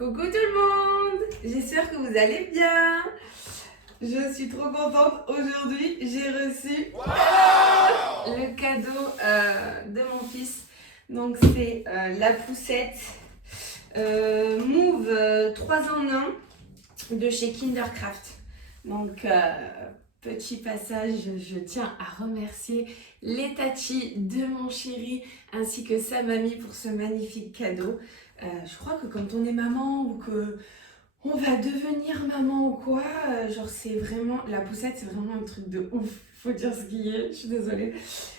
Coucou tout le monde, j'espère que vous allez bien. Je suis trop contente. Aujourd'hui, j'ai reçu le cadeau de mon fils. Donc c'est la poussette Move 3 en 1 de chez Kindercraft. Donc petit passage, je tiens à remercier les tatis de mon chéri ainsi que sa mamie pour ce magnifique cadeau. Je crois que quand on est maman ou que on va devenir maman ou quoi, genre c'est vraiment, la poussette c'est vraiment un truc de ouf, faut dire ce qui est, je suis désolée.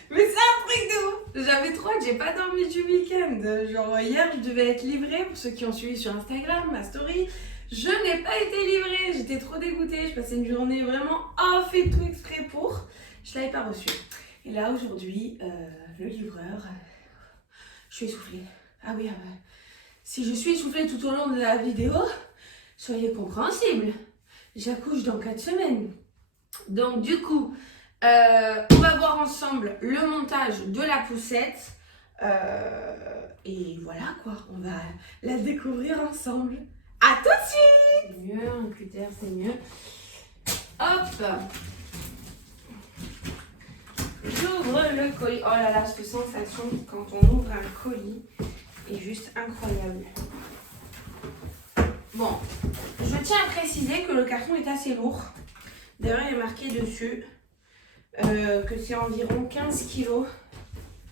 Mais c'est un truc de ouf. J'avais trop hâte, j'ai pas dormi du week-end. Genre hier je devais être livrée, pour ceux qui ont suivi sur Instagram, ma story. Je n'ai pas été livrée, j'étais trop dégoûtée, je passais une journée vraiment off et tout exprès pour. Je l'avais pas reçu. Et là aujourd'hui, le livreur, je suis essoufflée. Ah oui, si je suis essoufflée tout au long de la vidéo, soyez compréhensibles. J'accouche dans 4 semaines. Donc du coup, on va voir ensemble le montage de la poussette. Et voilà quoi, on va la découvrir ensemble. À tout de suite. C'est mieux, un cutter c'est mieux. Hop. J'ouvre le colis. Oh là là, cette sensation quand on ouvre un colis est juste incroyable. Bon, je tiens à préciser que le carton est assez lourd. D'ailleurs, il est marqué dessus que c'est environ 15 kilos.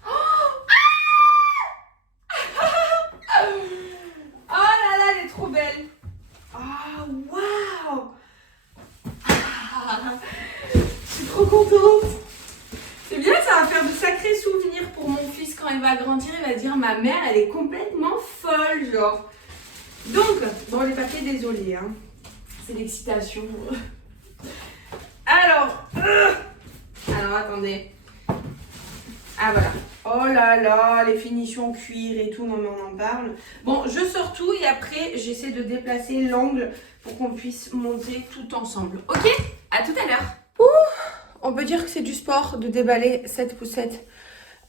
Oh là là, elle est trop belle. Ah, waouh. Je suis trop contente. C'est bien, ça va faire de sacrés souvenirs pour mon fils quand il va grandir. Il va dire, ma mère, elle est complètement folle, genre. Donc, bon les papiers, désolé, hein. C'est l'excitation. Alors, attendez. Ah voilà. Oh là là, les finitions cuir et tout, non mais on en parle. Bon, je sors tout et après, j'essaie de déplacer l'angle pour qu'on puisse monter tout ensemble. Ok? À tout à l'heure. On peut dire que c'est du sport de déballer cette poussette.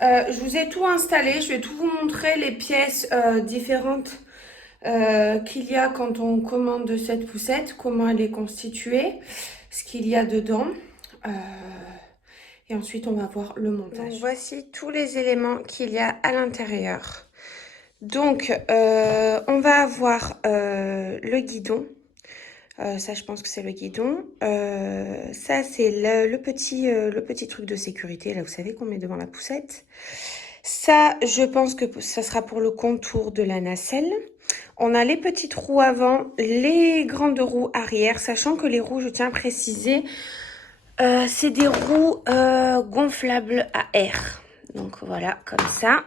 Je vous ai tout installé, je vais tout vous montrer les pièces différentes qu'il y a quand on commande cette poussette, comment elle est constituée, ce qu'il y a dedans. Et ensuite, on va voir le montage. Donc, voici tous les éléments qu'il y a à l'intérieur. Donc, on va avoir le guidon. Ça, je pense que c'est le guidon. Ça, c'est le petit truc de sécurité, là, vous savez, qu'on met devant la poussette. Ça, je pense que ça sera pour le contour de la nacelle. On a les petites roues avant, les grandes roues arrière, sachant que les roues, je tiens à préciser, c'est des roues gonflables à air. Donc voilà, comme ça.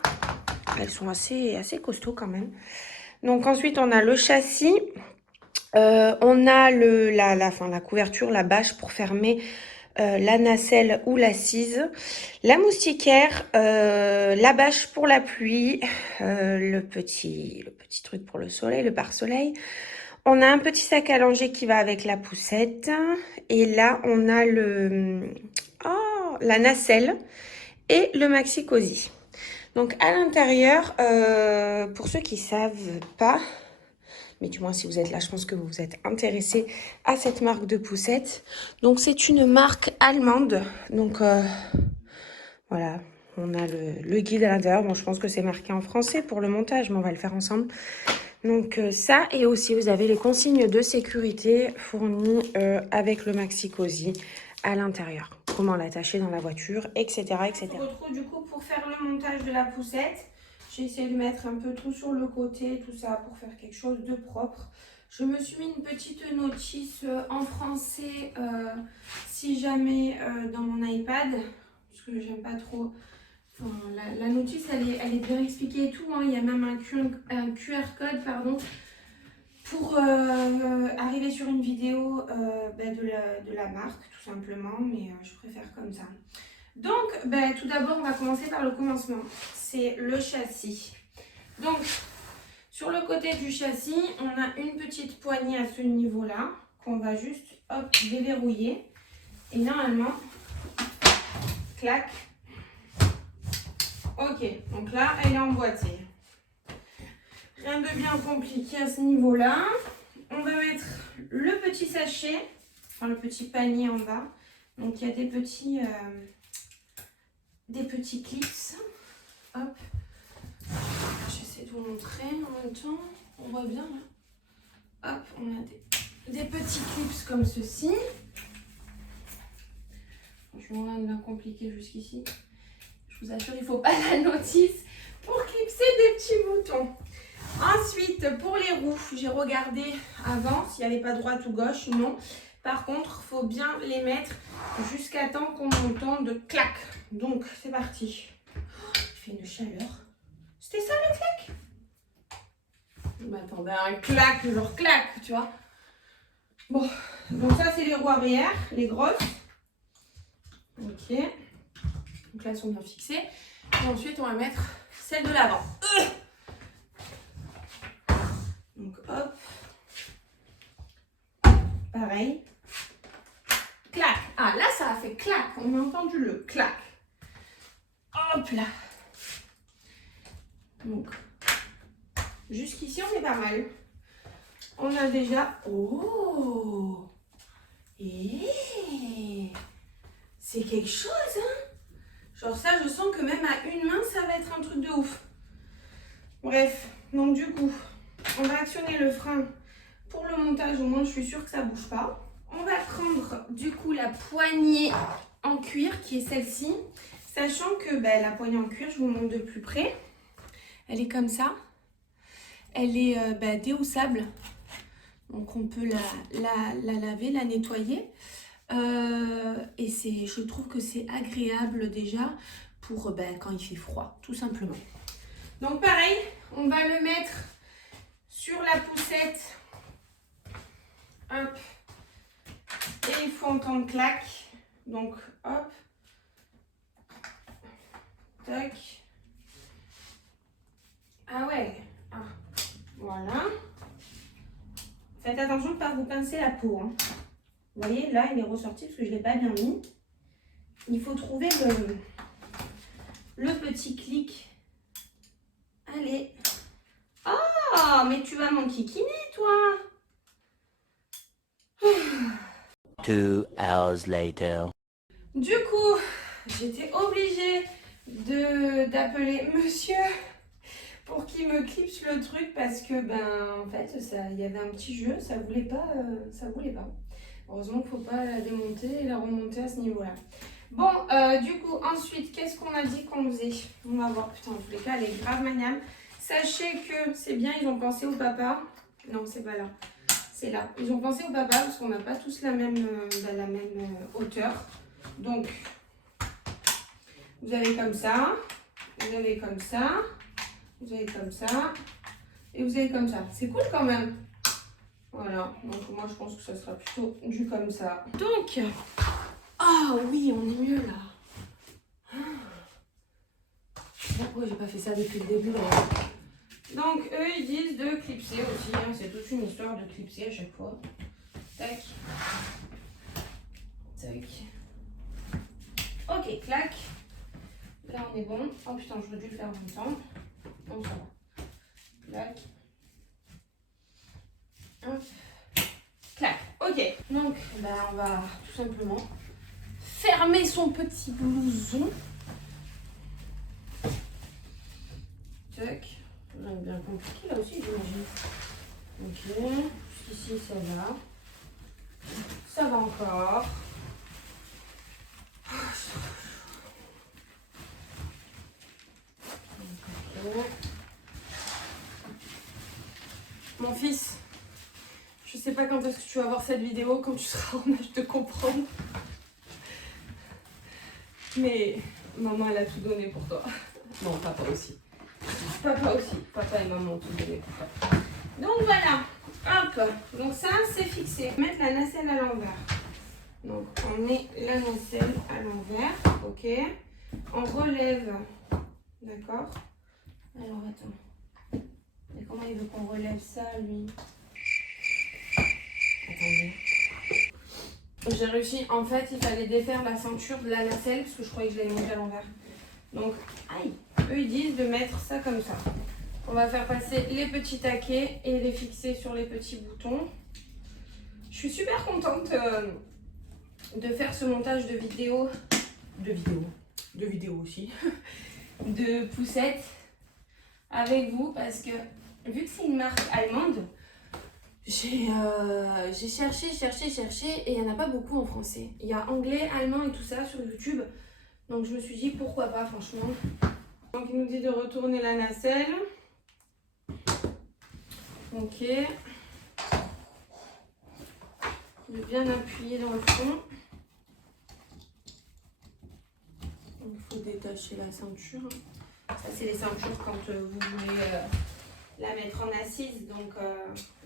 Elles sont assez costauds quand même. Donc ensuite, on a le châssis. On a la couverture, la bâche pour fermer la nacelle ou l'assise, la moustiquaire, la bâche pour la pluie, le petit truc pour le soleil, le pare-soleil. On a un petit sac à langer qui va avec la poussette. Et là, on a la nacelle et le maxi cosy. Donc, à l'intérieur, pour ceux qui savent pas, mais du moins si vous êtes là, je pense que vous vous êtes intéressé à cette marque de poussette. Donc, c'est une marque allemande. Donc, voilà, on a le guide à l'intérieur. Bon, je pense que c'est marqué en français pour le montage, mais on va le faire ensemble. Donc ça, et aussi vous avez les consignes de sécurité fournies avec le maxi cosy à l'intérieur. Comment l'attacher dans la voiture, etc. etc. On se retrouve du coup pour faire le montage de la poussette. J'ai essayé de mettre un peu tout sur le côté, tout ça pour faire quelque chose de propre. Je me suis mis une petite notice en français si jamais dans mon iPad, parce que j'aime pas trop. Enfin, la notice, elle est bien expliquée et tout. Hein. Il y a même un QR code pardon, pour arriver sur une vidéo de la marque, tout simplement. Mais je préfère comme ça. Donc, tout d'abord, on va commencer par le commencement. C'est le châssis. Donc, sur le côté du châssis, on a une petite poignée à ce niveau-là qu'on va juste déverrouiller. Et normalement, clac. Ok, donc là, elle est emboîtée. Rien de bien compliqué à ce niveau-là. On va mettre le petit sachet, enfin le petit panier en bas. Donc il y a des petits clips. Hop. J'essaie de vous montrer en même temps. On voit bien là. Hop, on a des petits clips comme ceci. Franchement, rien de bien compliqué jusqu'ici. Je vous assure, il ne faut pas la notice pour clipser des petits boutons. Ensuite, pour les roues, j'ai regardé avant s'il n'y avait pas droite ou gauche. Non. Par contre, il faut bien les mettre jusqu'à temps qu'on entende clac. Donc, c'est parti. Oh, il fait une chaleur. C'était ça le clac? Je m'attendais à un clac, genre clac, tu vois. Bon, donc ça, c'est les roues arrière, les grosses. Ok. Donc là, elles sont bien fixées. Et ensuite, on va mettre celle de l'avant. Donc, hop. Pareil. Clac. Ah, là, ça a fait clac. On a entendu le clac. Hop là. Donc, jusqu'ici, on est pas mal. On a déjà... Oh! Et c'est quelque chose, hein? Genre ça, je sens que même à une main, ça va être un truc de ouf. Bref, donc du coup, on va actionner le frein pour le montage. Au moins, je suis sûre que ça ne bouge pas. On va prendre du coup la poignée en cuir qui est celle-ci. Sachant que la poignée en cuir, je vous montre de plus près. Elle est comme ça. Elle est déhoussable. Donc on peut la laver, la nettoyer. Et je trouve que c'est agréable déjà pour quand il fait froid, tout simplement. Donc pareil, on va le mettre sur la poussette. Hop. Et il faut entendre clac. Donc hop. Tac. Ah ouais. Ah. Voilà. Faites attention de ne pas vous pincer la peau. Hein. Vous voyez, là, il est ressorti parce que je ne l'ai pas bien mis. Il faut trouver le petit clic. Allez. Oh, mais tu vas m'enquiquiner, toi. 2 hours later. Du coup, j'étais obligée d'appeler monsieur pour qu'il me clipse le truc parce que, en fait, il y avait un petit jeu, ça voulait pas. Heureusement qu'il ne faut pas la démonter et la remonter à ce niveau-là. Bon, du coup, ensuite, qu'est-ce qu'on a dit qu'on faisait? On va voir, putain, en tous les cas, elle est grave maniable. Sachez que c'est bien, ils ont pensé au papa. Non, c'est pas là. C'est là. Ils ont pensé au papa parce qu'on n'a pas tous la même hauteur. Donc, vous avez comme ça, vous avez comme ça, vous avez comme ça, et vous avez comme ça. C'est cool quand même. Voilà, donc moi je pense que ça sera plutôt du comme ça. Donc, ah oui, on est mieux là. Pourquoi j'ai pas fait ça depuis le début là? Donc eux ils disent de clipser aussi, hein. C'est toute une histoire de clipser à chaque fois. Tac. Tac. Ok, clac. Là on est bon. Oh putain, j'aurais dû le faire en même temps. Donc ça va. Clac. Hop. Clac. Ok. Donc on va tout simplement fermer son petit blouson. Tac. Rien de bien compliqué là aussi, j'imagine. Ok. Jusqu'ici ça va. Ça va encore. Okay. Mon fils, je sais pas quand est-ce que tu vas voir cette vidéo, quand tu seras en âge de comprendre. Mais maman, elle a tout donné pour toi. Non, papa aussi. Papa aussi. Papa et maman ont tout donné pour toi. Donc voilà. Hop. Donc ça, c'est fixé. Mettre la nacelle à l'envers. Donc on met la nacelle à l'envers. Ok. On relève. D'accord. Alors attends. Et comment il veut qu'on relève ça, lui? Attendez. J'ai réussi. En fait, il fallait défaire la ceinture de la nacelle parce que je croyais que je l'avais montée à l'envers. Donc, aïe. Eux, ils disent de mettre ça comme ça. On va faire passer les petits taquets et les fixer sur les petits boutons. Je suis super contente de faire ce montage de vidéo aussi, de poussette avec vous parce que vu que c'est une marque allemande, j'ai cherché et il n'y en a pas beaucoup en français. Il y a anglais, allemand et tout ça sur YouTube. Donc je me suis dit pourquoi pas franchement. Donc il nous dit de retourner la nacelle. Ok. De bien appuyer dans le fond. Il faut détacher la ceinture. Ça c'est les ceintures quand vous voulez la mettre en assise. Donc,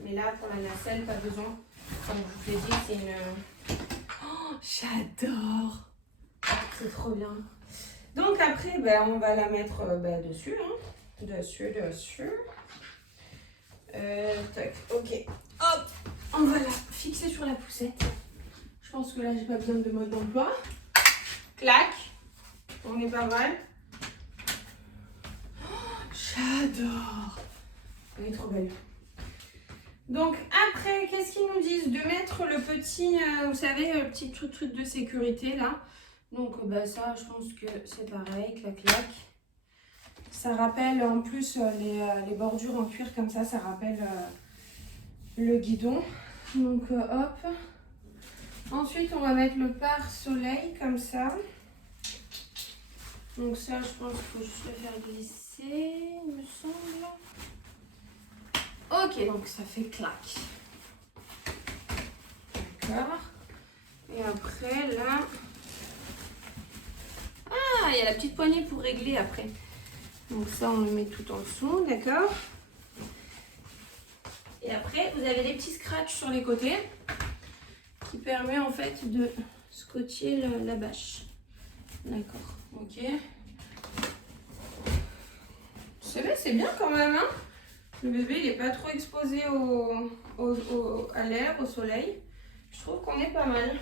mais là pour la nacelle, pas besoin. Comme je vous l'ai dit, c'est une... Oh, j'adore. C'est trop bien. Donc après, ben, on va la mettre dessus. Hein. Dessus. Tac, ok. Hop, on va la fixer sur la poussette. Je pense que là, j'ai pas besoin de mode d'emploi. Clac. On est pas mal. Oh, j'adore. Elle est trop belle. Donc après, qu'est-ce qu'ils nous disent? De mettre le petit, vous savez, le petit truc de sécurité là. Donc ça, je pense que c'est pareil, clac. Ça rappelle en plus les bordures en cuir comme ça rappelle le guidon. Donc hop. Ensuite, on va mettre le pare-soleil comme ça. Donc ça, je pense qu'il faut juste le faire glisser, il me semble. Ok, donc ça fait clac. D'accord. Et après, là... Ah, il y a la petite poignée pour régler après. Donc ça, on le met tout en dessous, d'accord. Et après, vous avez des petits scratchs sur les côtés qui permet en fait de scotcher la bâche. D'accord, ok. C'est bien quand même, hein. Le bébé, il n'est pas trop exposé à l'air, au soleil. Je trouve qu'on est pas mal.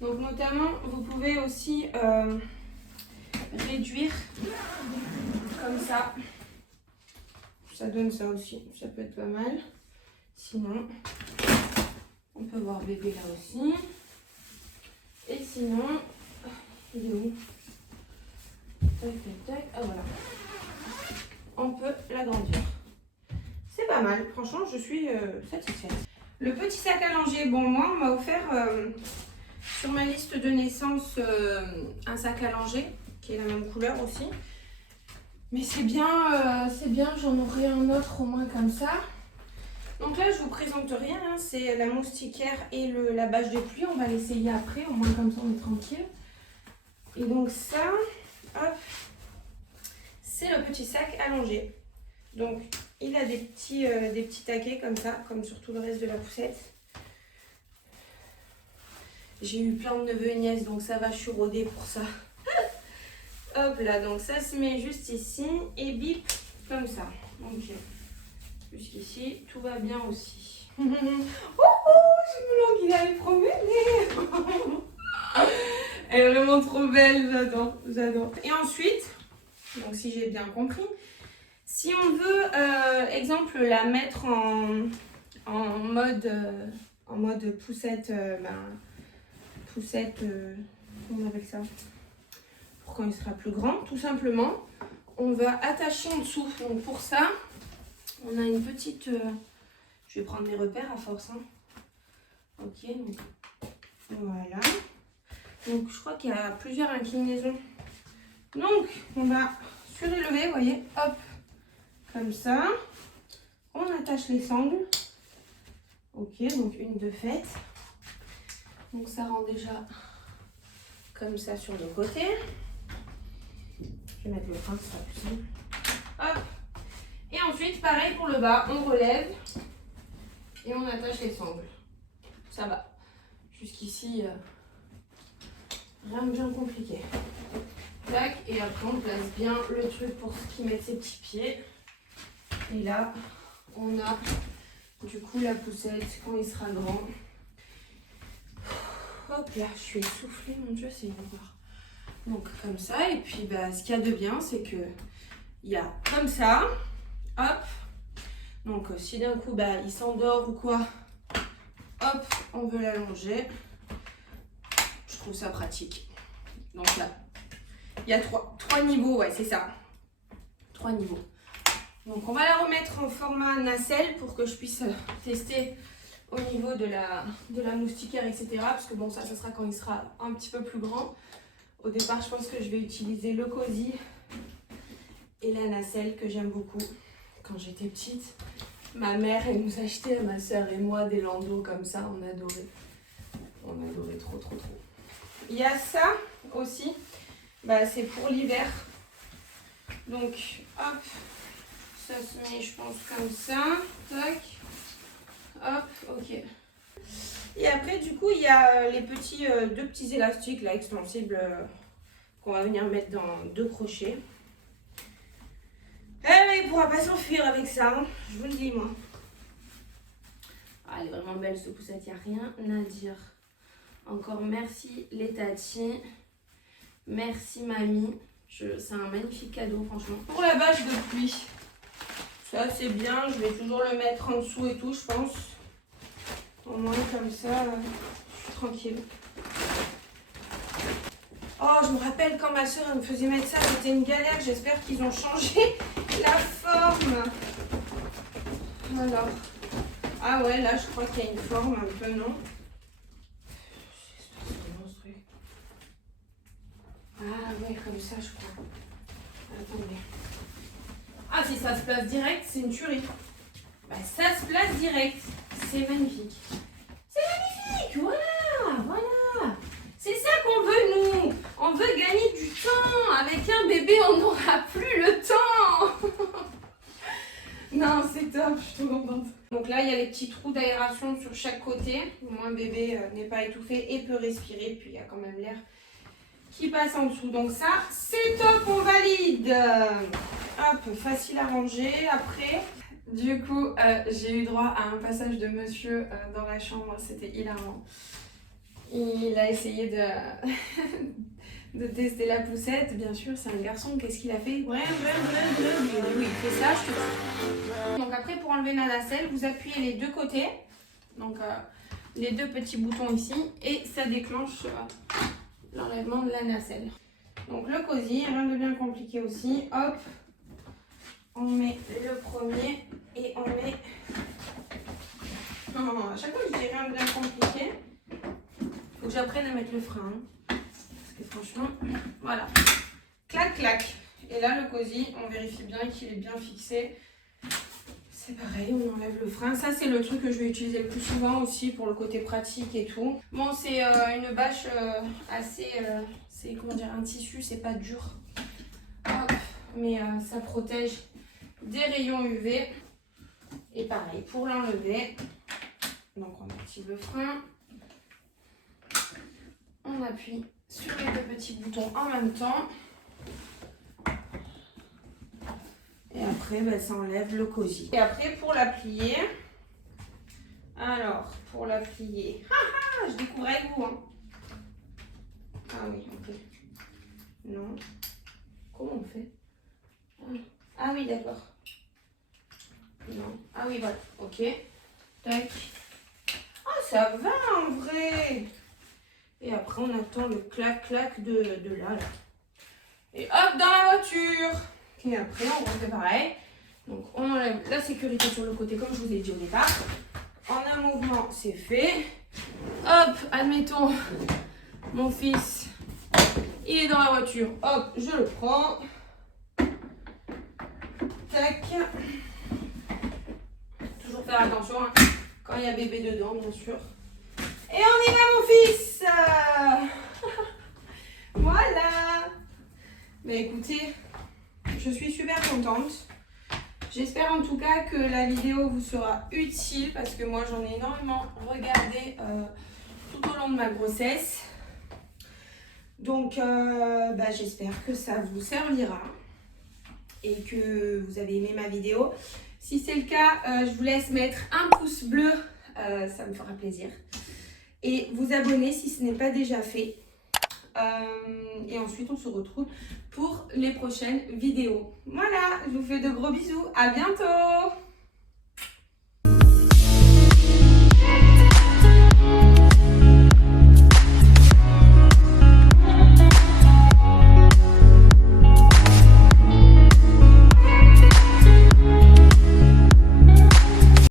Donc notamment, vous pouvez aussi réduire comme ça. Ça donne ça aussi. Ça peut être pas mal. Sinon, on peut voir bébé là aussi. Et sinon, il est où? Tac. Ah voilà. On peut l'agrandir. C'est pas mal. Franchement, je suis satisfaite. Le petit sac à langer. Bon, moi, on m'a offert sur ma liste de naissance un sac à langer qui est la même couleur aussi. Mais c'est bien, j'en aurai un autre au moins comme ça. Donc là, je vous présente rien, hein, c'est la moustiquaire et la bâche de pluie. On va l'essayer après, au moins comme ça on est tranquille. Et donc ça, hop, c'est le petit sac allongé. Donc il a des petits taquets comme ça, comme sur tout le reste de la poussette. J'ai eu plein de neveux et nièces, donc ça va, je suis rodée pour ça. Hop là, donc ça se met juste ici et bip, comme ça. Donc jusqu'ici, tout va bien aussi. Oh, je me langue, il allait promener. Elle est vraiment trop belle, j'adore. Et ensuite, donc si j'ai bien compris, si on veut, exemple, la mettre en mode poussette, comment on appelle ça? Pour quand il sera plus grand, tout simplement, on va attacher en dessous. Donc pour ça, on a une petite... je vais prendre mes repères à force. Hein. Ok, donc voilà. Donc je crois qu'il y a plusieurs inclinaisons. Donc on va surélever, vous voyez, hop, comme ça. On attache les sangles. Ok, donc une de faite. Donc ça rend déjà comme ça sur le côté. Je vais mettre le frein, ce sera plus simple. Hop. Et ensuite, pareil pour le bas, on relève et on attache les sangles. Ça va. Jusqu'ici, rien de bien compliqué. Tac, et après on place bien le truc pour qui met ses petits pieds. Et là, on a du coup la poussette quand il sera grand. Hop là, je suis essoufflée, mon Dieu, c'est une horreur. Donc comme ça, et puis ce qu'il y a de bien, c'est que il y a comme ça, hop. Donc si d'un coup bah, il s'endort ou quoi, hop, on veut l'allonger. Je trouve ça pratique. Donc là, il y a trois niveaux, ouais, c'est ça. 3 niveaux. Donc on va la remettre en format nacelle pour que je puisse tester au niveau de la moustiquaire, etc. Parce que bon, ça sera quand il sera un petit peu plus grand. Au départ, je pense que je vais utiliser le cosy et la nacelle que j'aime beaucoup. Quand j'étais petite, ma mère, elle nous achetait, ma soeur et moi, des landaux comme ça. On adorait. On adorait trop, trop, trop. Il y a ça aussi. Bah, c'est pour l'hiver. Donc, hop. Ça se met, je pense, comme ça. Tac. Hop, ok. Et après, du coup, il y a les petits, deux petits élastiques là, extensibles qu'on va venir mettre dans 2 crochets. Eh mais il ne pourra pas s'enfuir avec ça, hein, je vous le dis, moi. Ah, elle est vraiment belle, cette poussette, il n'y a rien à dire. Encore merci les tatis. Merci mamie. C'est un magnifique cadeau, franchement. Pour la bâche de pluie. Ça, c'est bien. Je vais toujours le mettre en dessous et tout, je pense. Au moins, comme ça, je suis tranquille. Oh, je me rappelle quand ma soeur me faisait mettre ça, c'était une galère. J'espère qu'ils ont changé la forme. Alors. Ah ouais, là, je crois qu'il y a une forme un peu, non? J'espère que c'est bon, ce truc. Ah ouais, comme ça, je crois. Attendez. Ah, si ça se place direct, c'est une tuerie. Bah, ça se place direct. C'est magnifique. C'est magnifique, voilà, voilà. C'est ça qu'on veut, nous. On veut gagner du temps. Avec un bébé, on n'aura plus le temps. Non, c'est top, je suis trop contente. Donc là, il y a les petits trous d'aération sur chaque côté. Au moins, bébé n'est pas étouffé et peut respirer. Puis, il y a quand même l'air qui passe en dessous. Donc ça, c'est top, on valide. Hop, facile à ranger. Après... Du coup, j'ai eu droit à un passage de monsieur dans la chambre, c'était hilarant. Il a essayé de tester la poussette. Bien sûr, c'est un garçon, qu'est-ce qu'il a fait? Oui, il fait ça, je te dis. Donc après, pour enlever la nacelle, vous appuyez les 2 côtés. Donc les 2 petits boutons ici. Et ça déclenche l'enlèvement de la nacelle. Donc le cosy, rien de bien compliqué aussi. Hop, on met le premier et on met... Non, à chaque fois je dis rien de bien compliqué. Faut que j'apprenne à mettre le frein. Parce que franchement, voilà. Clac, clac. Et là, le cosy, on vérifie bien qu'il est bien fixé. C'est pareil, on enlève le frein. Ça, c'est le truc que je vais utiliser le plus souvent aussi pour le côté pratique et tout. Bon, c'est une bâche assez... c'est, comment dire, un tissu, c'est pas dur. Hop, mais ça protège des rayons UV. Et pareil, pour l'enlever, donc on active le frein. On appuie sur les 2 petits boutons en même temps. Et après, ben, ça enlève le cosy. Et après, pour la plier, alors, pour la plier, je découvre avec vous. Hein. Ah oui, ok. Non. Comment on fait? Ah oui, d'accord. Non. Ah oui, voilà. Ok. Tac. Ah, ça va en vrai. Et après, on attend le clac-clac de là. Et hop, dans la voiture. Et après, on refait pareil. Donc, on enlève la sécurité sur le côté, comme je vous ai dit au départ. En un mouvement, c'est fait. Hop, admettons, mon fils, il est dans la voiture. Hop, je le prends. Tac. Toujours faire attention, hein, quand il y a bébé dedans, bien sûr. Et on y va, mon fils. Voilà. Mais écoutez, je suis super contente. J'espère en tout cas que la vidéo vous sera utile parce que moi j'en ai énormément regardé tout au long de ma grossesse. Donc j'espère que ça vous servira et que vous avez aimé ma vidéo. Si c'est le cas, je vous laisse mettre un pouce bleu, ça me fera plaisir. Et vous abonner si ce n'est pas déjà fait. Et ensuite, on se retrouve pour les prochaines vidéos. Voilà, je vous fais de gros bisous. À bientôt!